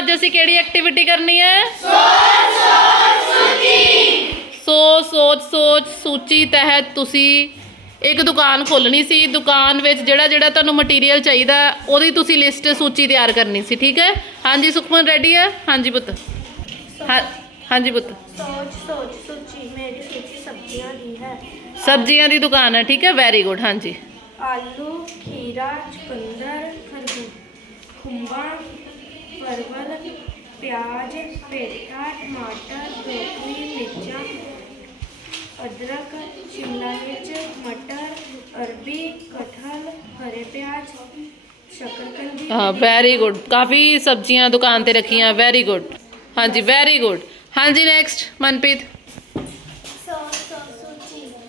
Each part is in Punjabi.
ਅੱਜ ਅਸੀਂ ਕਿਹੜੀ ਐਕਟੀਵਿਟੀ ਕਰਨੀ ਹੈ? ਸੋ ਸੋਚ ਸੋਚ ਸੂਚੀ ਤਹਿਤ ਤੁਸੀਂ ਇੱਕ ਦੁਕਾਨ ਖੋਲਣੀ ਸੀ ਦੁਕਾਨ ਵਿੱਚ ਜਿਹੜਾ ਜਿਹੜਾ ਤੁਹਾਨੂੰ ਮਟੀਰੀਅਲ ਚਾਹੀਦਾ ਉਹਦੀ ਤੁਸੀਂ ਲਿਸਟ ਸੂਚੀ ਤਿਆਰ ਕਰਨੀ ਸੀ ਠੀਕ ਹੈ? ਹਾਂਜੀ ਸੁਖਮਨ ਰੈਡੀ ਹੈ? ਹਾਂਜੀ ਪੁੱਤ। ਹਾਂਜੀ ਪੁੱਤ। ਸੋਚ ਸੋਚ ਸੂਚੀ ਮੇਰੀ ਸੂਚੀ ਸਬਜ਼ੀਆਂ ਦੀ ਹੈ। ਸਬਜ਼ੀਆਂ ਦੀ ਦੁਕਾਨ ਹੈ ਠੀਕ ਹੈ? ਵੈਰੀ ਗੁੱਡ ਹਾਂਜੀ। ਆਲੂ ਖੀਰਾ ਚੁਕੰਦਰ ਖਰਬੂ ਖੁੰਬਾ ਪਰਵਲ ਪਿਆਜ਼ ਪੇਠਾ ਟਮਾਟਰ ਬਰੋਕਲੀ ਮਿਰਚਾਂ ਅਦਰਕ ਸ਼ਿਮਲਾ ਮਿਰਚ ਮਟਰ ਅਰਬੀ ਕਟਹਲ ਹਰੇ ਪਿਆਜ਼ ਸ਼ਕਰਕੰਦੀ ਹਾਂ ਵੈਰੀ ਗੁੱਡ ਕਾਫੀ ਸਬਜ਼ੀਆਂ ਦੁਕਾਨ ਤੇ ਰੱਖੀਆਂ ਵੈਰੀ ਗੁੱਡ ਹਾਂਜੀ ਵੈਰੀ ਗੁੱਡ ਹਾਂਜੀ ਨੈਕਸਟ ਮਨਪ੍ਰੀਤ।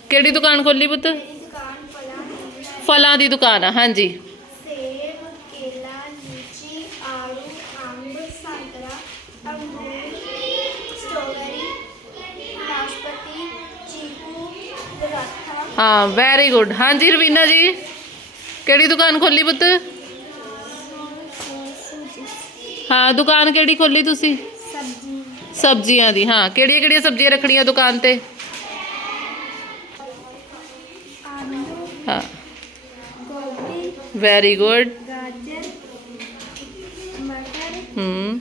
ਕਿਹੜੀ ਦੁਕਾਨ ਖੋਲੀ ਪੁੱਤ? ਫਲਾਂ ਦੀ। ਹੈ ਫਲਾਂ ਦੀ ਦੁਕਾਨ ਆ ਹਾਂਜੀ ਸੇਬ ਕੇਲਾ ਲੀਚੀ ਆੜੂ ਅੰਬ ਸੰਤਰਾ ਅੰਗੂਰ ਸਟ੍ਰਾਬੇਰੀ ਨਾਸ਼ਪਤੀ ਚੀਕੂ ਦਰਾਖਾ ਹਾਂ ਵੈਰੀ ਗੁੱਡ ਹਾਂਜੀ ਰਵੀਨਾ ਜੀ ਕਿਹੜੀ ਦੁਕਾਨ ਖੋਲੀ ਪੁੱਤ? ਹਾਂ ਦੁਕਾਨ ਕਿਹੜੀ ਖੋਲੀ ਤੁਸੀਂ? ਸਬਜ਼ੀ ਸਬਜ਼ੀਆਂ ਦੀ ਹਾਂ। ਕਿਹੜੀਆਂ ਕਿਹੜੀਆਂ ਸਬਜ਼ੀਆਂ ਰੱਖਣੀਆਂ ਦੁਕਾਨ ਤੇ? ਹਾਂ। ਵੈਰੀ ਗੁੱਡ ਗਾਜਰ ਮਟਰ ਹੂੰ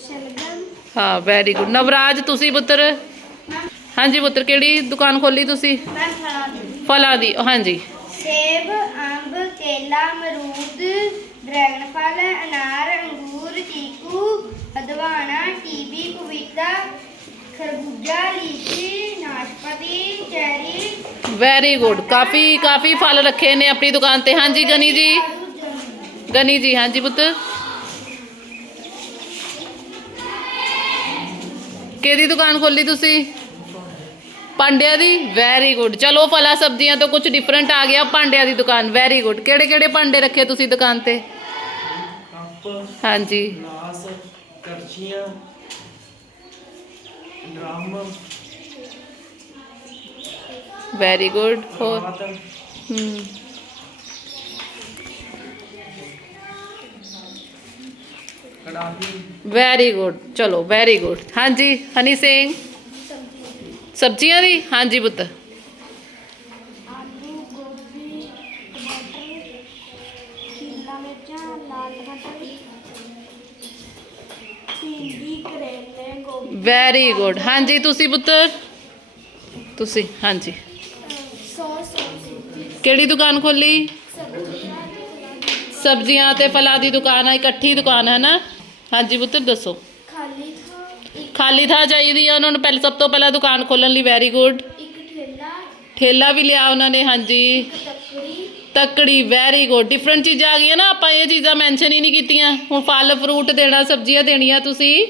ਸ਼ਲਗਮ ਹਾਂ ਵੈਰੀ ਗੁੱਡ ਨਵਰਾਜ ਤੁਸੀਂ ਪੁੱਤਰ? ਹਾਂਜੀ ਪੁੱਤਰ ਕਿਹੜੀ ਦੁਕਾਨ ਖੋਲੀ ਤੁਸੀਂ? ਮੈਂ ਫਲਾਂ ਦੀ। ਫਲਾਂ ਦੀ ਹਾਂਜੀ। ਸੇਬ ਅੰਬ ਕੇਲਾ ਅਮਰੂਦ ਡਰੈਗਨ ਫਲ ਅਨਾਰ ਅੰਗੂਰ ਚੀਕੂ ਅਦਵਾਣਾ ਕੀਵੀ ਪਪੀਤਾ ਖਰਬੂਜਾ ਲੀਚੀ ਨਾਸ਼ਪਤੀ ਚੈਰੀ। ਵੈਰੀ ਗੁੱਡ ਕਾਫੀ ਕਾਫੀ ਫਲ ਰੱਖੇ ਨੇ ਆਪਣੀ ਦੁਕਾਨ ਤੇ। ਹਾਂਜੀ ਗਨੀ ਜੀ। ਗਨੀ ਜੀ ਹਾਂਜੀ ਪੁੱਤ ਕਿਹਦੀ ਦੁਕਾਨ ਖੋਲੀ ਤੁਸੀਂ? ਪਾਂਡਿਆਂ ਦੀ? ਵੈਰੀ ਗੁੱਡ ਚਲੋ ਫਲਾਂ ਸਬਜ਼ੀਆਂ ਤੋਂ ਕੁਝ ਡਿਫਰੈਂਟ ਆ ਗਿਆ ਪਾਂਡਿਆਂ ਦੀ ਦੁਕਾਨ। ਵੈਰੀ ਗੁੱਡ ਕਿਹੜੇ ਕਿਹੜੇ ਭਾਂਡੇ ਰੱਖੇ ਤੁਸੀਂ ਦੁਕਾਨ ਤੇ? ਹਾਂਜੀ। ਗਲਾਸ ਕੜਛੀਆਂ ਡਰਮ ਵੈਰੀ ਗੁੱਡ ਹੋਰ? ਪਾਤ ਵੈਰੀ ਗੁੱਡ ਚਲੋ ਵੈਰੀ ਗੁੱਡ ਹਾਂਜੀ ਹਨੀ ਸਿੰਘ? ਸਬਜ਼ੀਆਂ ਦੀ? ਹਾਂਜੀ ਪੁੱਤ। ਆਲੂ ਗੋਭੀ ਟਮਾਟਰ ਸ਼ਿਮਲਾ ਮਿਰਚਾਂ ਲਾਲ ਟਮਾਟਰ ਭਿੰਡੀ ਕਰੇਲੇ ਗੋਭੀ। ਵੈਰੀ ਗੁੱਡ ਹਾਂਜੀ ਤੁਸੀਂ ਪੁੱਤਰ ਤੁਸੀਂ ਹਾਂਜੀ। ਸੌਸ ਕਿਹੜੀ ਦੁਕਾਨ ਖੋਲੀ? ਸਬਜ਼ੀਆਂ ਤੇ ਫਲਾਂ ਦੀ। ਦੁਕਾਨ ਆ ਇਕੱਠੀ ਦੁਕਾਨ ਹੈ ਨਾ ਹਾਂਜੀ ਪੁੱਤਰ ਦੱਸੋ। ਖਾਲੀ ਥਾਂ ਇੱਕ ਖਾਲੀ ਥਾਂ ਚਾਹੀਦੀ ਆ ਉਹਨਾਂ ਨੂੰ ਪਹਿਲਾਂ ਸਭ ਤੋਂ ਪਹਿਲਾਂ ਦੁਕਾਨ ਖੋਲਣ ਲਈ ਵੈਰੀ ਗੁੱਡ ਇੱਕ ਠੇਲਾ ਠੇਲਾ ਵੀ ਲਿਆ ਉਹਨਾਂ ਨੇ ਹਾਂਜੀ। ਤੱਕੜੀ। ਤੱਕੜੀ ਵੈਰੀ ਗੁੱਡ ਡਿਫਰੈਂਟ ਚੀਜ਼ਾਂ ਆ ਗਈਆਂ ਨਾ ਆਪਾਂ ਇਹ ਚੀਜ਼ਾਂ ਮੈਂਸ਼ਨ ਹੀ ਨਹੀਂ ਕੀਤੀਆਂ। ਹੁਣ ਫਲ ਫਰੂਟ ਦੇਣਾ ਸਬਜ਼ੀਆਂ ਦੇਣੀਆਂ ਤੁਸੀਂ।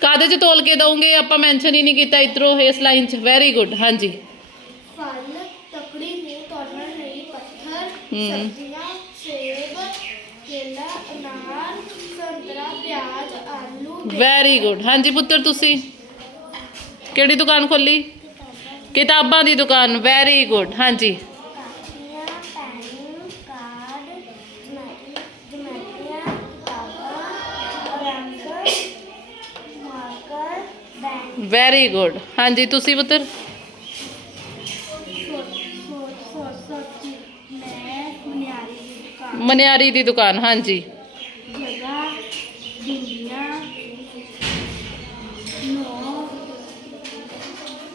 ਕਾਦੇ ਚ ਤੋਲ ਕੇ ਦਵੋਗੇ ਆਪਾਂ ਮੈਂਸ਼ਨ ਹੀ ਨਹੀਂ ਕੀਤਾ ਇਧਰੋਂ ਇਸ ਲਾਈਨ ਚ। ਵੈਰੀ ਗੁੱਡ ਹਾਂਜੀ। ਫਲ ਤੱਕੜੀ ਨੂੰ ਤੋੜਨ ਲਈ ਪੱਥਰ। ਸਬਜ਼ੀਆਂ ਸੇਬ ਕੇਲਾ ਅਨਾਰ ਸੰਤਰਾ ਪਿਆਜ਼ ਆਲੂ ਵੈਰੀ ਗੁੱਡ ਹਾਂਜੀ ਪੁੱਤਰ ਤੁਸੀਂ? ਕਿਹੜੀ ਦੁਕਾਨ ਖੋਲੀ? ਕਿਤਾਬਾਂ ਦੀ ਦੁਕਾਨ। ਵੈਰੀ ਗੁੱਡ ਹਾਂਜੀ। ਕਾਪੀਆਂ ਪੈਨ ਕਾਰਡ ਜਮੈਟਰੀ ਜਮੈਟਰੀਆਂ ਕਿਤਾਬਾਂ ਰੰਗ ਮਾਰਕਰ ਬੈਂਕ। ਵੈਰੀ ਗੁੱਡ ਹਾਂਜੀ ਤੁਸੀਂ ਪੁੱਤਰ? ਸੋਚ ਸੋਚ ਸੋਚੀ। ਮੈਂ ਮੁਨਿਆਰੀ। ਮਨਿਆਰੀ ਦੀ ਦੁਕਾਨ ਹਾਂਜੀ। ਜਗ੍ਹਾ ਬਿੰਦੀਆਂ ਨੋ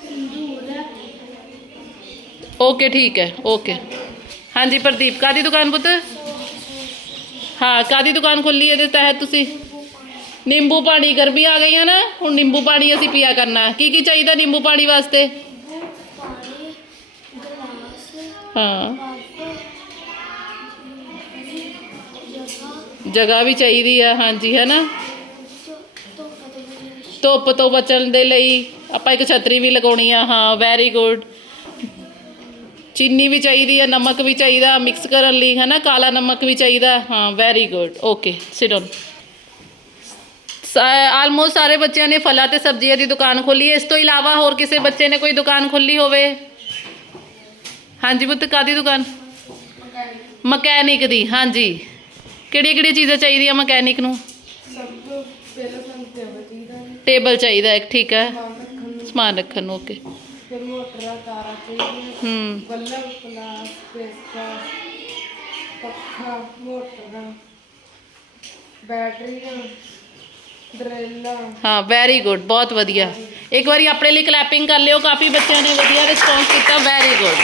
ਸਿੰਦੂਰ। ਓਕੇ ਠੀਕ ਹੈ ਓਕੇ। ਹਾਂਜੀ ਪ੍ਰਦੀਪ ਕਾਦੀ ਦੁਕਾਨ ਪੁੱਤ? ਹਾਂ ਕਾਦੀ ਦੁਕਾਨ ਖੋਲੀ ਇਹਦੇ ਤਹਿਤ ਤੁਸੀਂ? ਨਿੰਬੂ ਪਾਣੀ ਗਰਮੀ ਆ ਗਈਆਂ ਨਾ ਹੁਣ ਨਿੰਬੂ ਪਾਣੀ ਅਸੀਂ ਪੀਆ ਕਰਨਾ ਕੀ ਕੀ ਚਾਹੀਦਾ ਨਿੰਬੂ ਪਾਣੀ ਵਾਸਤੇ? ਪਾਣੀ ਗਲਾਸ ਹਾਂ। ਜਗ੍ਹਾ ਵੀ ਚਾਹੀਦੀ ਆ, ਹਾਂਜੀ ਹੈ ਨਾ ਧੁੱਪ ਤੋਂ ਬਚਣ ਦੇ ਲਈ ਆਪਾਂ ਇੱਕ ਛਤਰੀ ਵੀ ਲਗਾਉਣੀ ਆ, ਹਾਂ ਵੈਰੀ ਗੁੱਡ ਚੀਨੀ ਵੀ ਚਾਹੀਦੀ ਆ, ਨਮਕ ਵੀ ਚਾਹੀਦਾ ਮਿਕਸ ਕਰਨ ਲਈ ਹੈ ਨਾ ਕਾਲਾ ਨਮਕ ਵੀ ਚਾਹੀਦਾ, ਹਾਂ very good okay sit on almost ਸਾਰੇ ਬੱਚਿਆਂ ਨੇ ਫਲਾਂ ਤੇ ਸਬਜ਼ੀਆਂ ਦੀ ਦੁਕਾਨ ਖੋਲੀ ਇਸ ਤੋਂ ਇਲਾਵਾ ਹੋਰ ਕਿਸੇ ਬੱਚੇ ਨੇ ਕੋਈ ਦੁਕਾਨ ਖੋਲੀ ਹੋਵੇ? ਹਾਂਜੀ ਪੁੱਤ ਕਾਦੀ ਦੁਕਾਨ? ਮਕੈਨਿਕ ਦੀ, ਹਾਂਜੀ। ਕਿਹੜੀਆਂ ਕਿਹੜੀਆਂ ਚੀਜ਼ਾਂ ਚਾਹੀਦੀਆਂ ਮਕੈਨਿਕ ਨੂੰ? ਸਭ ਤੋਂ ਪਹਿਲਾਂ ਸਾਨੂੰ ਟੇਬਲ ਚਾਹੀਦਾ ਹੈ ਟੇਬਲ ਚਾਹੀਦਾ ਇੱਕ ਠੀਕ ਹੈ। ਸਮਾਨ ਰੱਖਣ ਨੂੰ ਸਮਾਨ ਰੱਖਣ ਨੂੰ ਓਕੇ। ਫਿਰ ਮੋਟਰਾਂ ਤਾਰਾਂ ਚਾਹੀਦੀਆਂ। ਹੂੰ। ਬੱਲਬ ਪਲਾਸ ਪੇਸਕਾ ਪੱਖਾ ਮੋਟਰਾਂ ਬੈਟਰੀਆਂ ਡਰੇਲਾਂ ਹਾਂ ਵੈਰੀ ਗੁੱਡ ਬਹੁਤ ਵਧੀਆ। ਇੱਕ ਵਾਰੀ ਆਪਣੇ ਲਈ ਕਲੈਪਿੰਗ ਕਰ ਲਿਓ ਕਾਫੀ ਬੱਚਿਆਂ ਨੇ ਵਧੀਆ ਰਿਸਪੌਂਸ ਕੀਤਾ ਵੈਰੀ ਗੁੱਡ